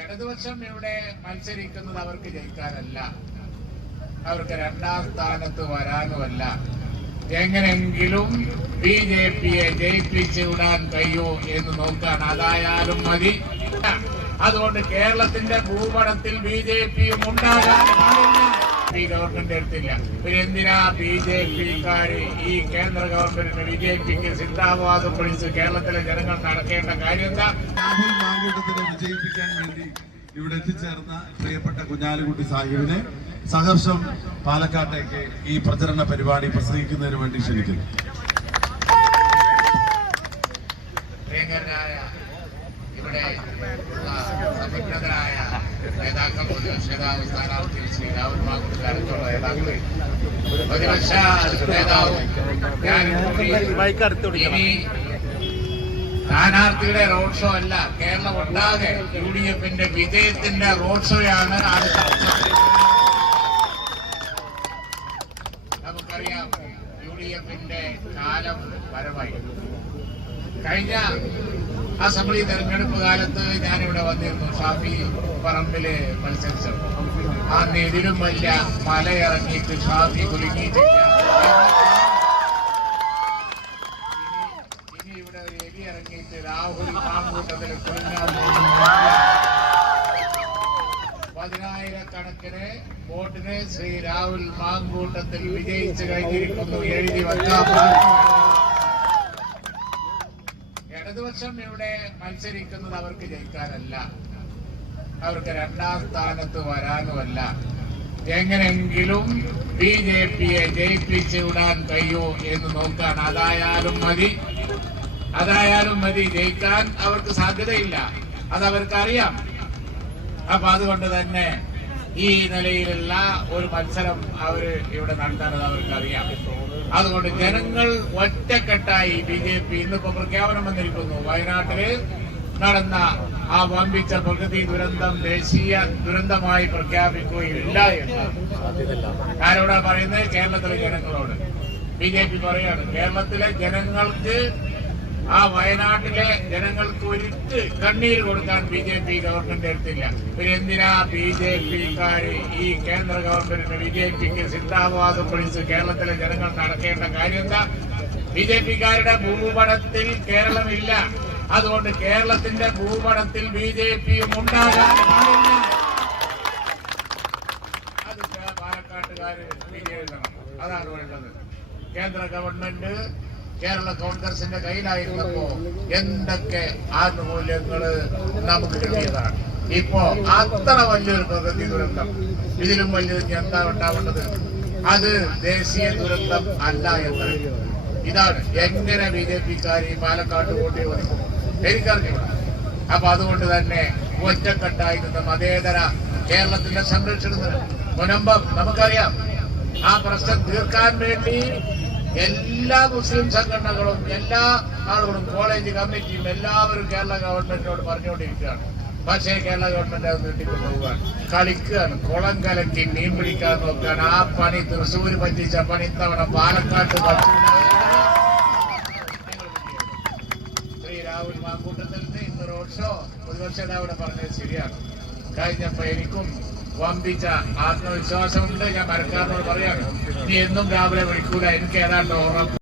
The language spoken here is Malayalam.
ഇടതുപക്ഷം ഇവിടെ മത്സരിക്കുന്നത് അവർക്ക് ജയിക്കാനല്ല, അവർക്ക് രണ്ടാം സ്ഥാനത്ത് വരാനുമല്ല. എങ്ങനെങ്കിലും BJPയെ ജയിപ്പിച്ച് വിടാൻ കഴിയോ എന്ന് നോക്കാൻ, അതായാലും മതി. അതുകൊണ്ട് കേരളത്തിന്റെ ഭൂപടത്തിൽ BJPയും ഉണ്ടാകാൻ പാടില്ല. ഗവൺമെന്റ് എടുത്തില്ല. പിന്നെ എന്തിനാ BJPക്കാര് ഈ കേന്ദ്ര ഗവൺമെന്റിന് BJPക്ക് സിന്ദാബാദ് വിളിച്ച് കേരളത്തിലെ ജനങ്ങൾ നടക്കേണ്ട കാര്യം എന്താ? രാഹുൽ മാങ്കൂട്ടത്തിനെ വിജയിപ്പിക്കാൻ വേണ്ടി ഇവിടെ എത്തിച്ചേർന്ന പ്രിയപ്പെട്ട കുഞ്ഞാലിക്കുട്ടി സാഹിബിനെ സഹർഷം പാലക്കാട്ടേക്ക് ഈ പ്രചരണ പരിപാടി പ്രസംഗിക്കുന്നതിന് വേണ്ടി ക്ഷണിക്കുന്നു. പ്രിയങ്കരനായ ഇവിടെ സമ്പന്നതരായ നേതാക്കൾ, പ്രതിപക്ഷ നേതാവ് സ്ഥാനാർത്ഥി ശ്രീ രാഹുൽ മാങ്കൂട്ടത്തിൽ അടുത്തുള്ള നേതാക്കൾ, പ്രതിപക്ഷ നേതാവും ഇനി സ്ഥാനാർത്ഥിയുടെ റോഡ് ഷോ അല്ല, കേരളം ഒട്ടാകെ UDFന്റെ വിജയത്തിന്റെ റോഡ് ഷോയാണ് അടുത്ത. നമുക്കറിയാം UDFന്റെ കാലം വരവായി. കഴിഞ്ഞ അസംബ്ലി തെരഞ്ഞെടുപ്പ് കാലത്ത് ഞാനിവിടെ വന്നിരുന്നു. ഷാഫി പറമ്പില് മത്സരിച്ചപ്പോൾ അന്ന് ഇതിലും വലിയ മലയിറങ്ങിയിട്ട് ഷാഫി കുലുങ്ങിയിട്ടില്ല. ഇനി ഇവിടെ ഒരു എലി ഇറങ്ങിയിട്ട് രാഹുൽ മാങ്കൂട്ടത്തിൽ കുലുങ്ങാൻ പോകുന്നു. 10,000-കണക്കിന് വോട്ടിന് ശ്രീ രാഹുൽ മാങ്കൂട്ടത്തിൽ വിജയിച്ചു കഴിഞ്ഞിരിക്കുന്നു. എഴുതി വയ്ക്കാം. ഇടതുപക്ഷം ഇവിടെ മത്സരിക്കുന്നത് അവർക്ക് ജയിക്കാനല്ല, അവർക്ക് രണ്ടാം സ്ഥാനത്ത് വരാനുമല്ല. എങ്ങനെങ്കിലും BJPയെ ജയിപ്പിച്ച് വിടാൻ കഴിയോ എന്ന് നോക്കാൻ, അതായാലും മതി. ജയിക്കാൻ അവർക്ക് സാധ്യതയില്ല, അതവർക്കറിയാം. അപ്പൊ അതുകൊണ്ട് തന്നെ ഈ നിലയിലുള്ള ഒരു മത്സരം അവര് ഇവിടെ നടത്താനത് അവർക്കറിയാം. അതുകൊണ്ട് ജനങ്ങൾ ഒറ്റക്കെട്ടായി BJP ഇന്നിപ്പോ പ്രഖ്യാപനം വന്നിരിക്കുന്നു. വയനാട്ടില് നടന്ന ആ വമ്പിച്ച പ്രകൃതി ദുരന്തം ദേശീയ ദുരന്തമായി പ്രഖ്യാപിക്കുകയില്ല എന്ന് ആരോടാ പറയുന്നത്? കേരളത്തിലെ ജനങ്ങളോട്. BJP പറയാണ് കേരളത്തിലെ ജനങ്ങൾക്ക്, ആ വയനാട്ടിലെ ജനങ്ങൾക്ക് ഒരിറ്റ് കണ്ണീര് കൊടുക്കാൻ BJP ഗവൺമെന്റ് എടുത്തില്ല. പിന്നെ എന്തിനാ BJPക്കാര് ഈ കേന്ദ്ര ഗവൺമെന്റിന് BJPക്ക് സിന്ദാബാദ് വിളിച്ച് കേരളത്തിലെ ജനങ്ങൾ നടക്കേണ്ട കാര്യം എന്താ? BJPക്കാരുടെ ഭൂപടത്തിൽ കേരളമില്ല. അതുകൊണ്ട് കേരളത്തിന്റെ ഭൂപടത്തിൽ BJPയും ഉണ്ടാകാൻ പാടില്ല. അത് പാലക്കാട്ടുകാര് വിജയിക്കണം. അതാണ് വേണ്ടത്. കേന്ദ്ര ഗവൺമെന്റ് കേരള കോൺഗ്രസിന്റെ കയ്യിലായിരുന്നപ്പോ എന്തൊക്കെ ആനുകൂല്യങ്ങള് നമുക്ക് കിട്ടിയതാണ്. ഇപ്പോ അത്ര വലിയൊരു പ്രകൃതി ദുരന്തം, ഇതിലും വലിയൊരു എന്താ ഉണ്ടാവേണ്ടത്? അത് ദേശീയ ദുരന്തം അല്ല എന്ന്. ഇതാണ് എങ്ങനെ BJPക്കാര് ഈ പാലക്കാട്ട് വോട്ട് വന്നു എനിക്കറിഞ്ഞൂടാ. അപ്പൊ അതുകൊണ്ട് തന്നെ ഒറ്റക്കെട്ടായി നിന്ന് മതേതര കേരളത്തിന്റെ സംരക്ഷണത്തിന് മുനമ്പം നമുക്കറിയാം. ആ പ്രശ്നം തീർക്കാൻ വേണ്ടി എല്ലാ മുസ്ലിം സംഘടനകളും, എല്ലാ ആളുകളും, കോളേജ് കമ്മിറ്റിയും എല്ലാവരും കേരള ഗവൺമെന്റിനോട് പറഞ്ഞുകൊണ്ടിരിക്കുകയാണ്. പക്ഷേ കേരള ഗവൺമെന്റ് അത് നീട്ടിക്കൊണ്ടുപോകാൻ കളിക്കുകയാണ്. കുളം കലക്കി മീൻ പിടിക്കാൻ നോക്കുകയാണ്. ആ പണി, തൃശ്ശൂര് പറ്റിച്ച പണി ഇത്തവണ പാലക്കാട്ട് ശ്രീ രാഹുൽ മാങ്കൂട്ടത്തിൽ നിന്ന് ഇന്ന് റോഡ് ഷോ പ്രതിപക്ഷ നേതാവിടെ പറഞ്ഞത് ശരിയാണ്. കഴിഞ്ഞപ്പോ എനിക്കും വമ്പിച്ച ആത്മവിശ്വാസമുണ്ട്. ഞാൻ മരക്കാരനോട് പറയാണ്, നീ എന്നും രാവിലെ വിളിക്കൂല, എനിക്ക് ഏതാണ്ട് ഉറപ്പ്.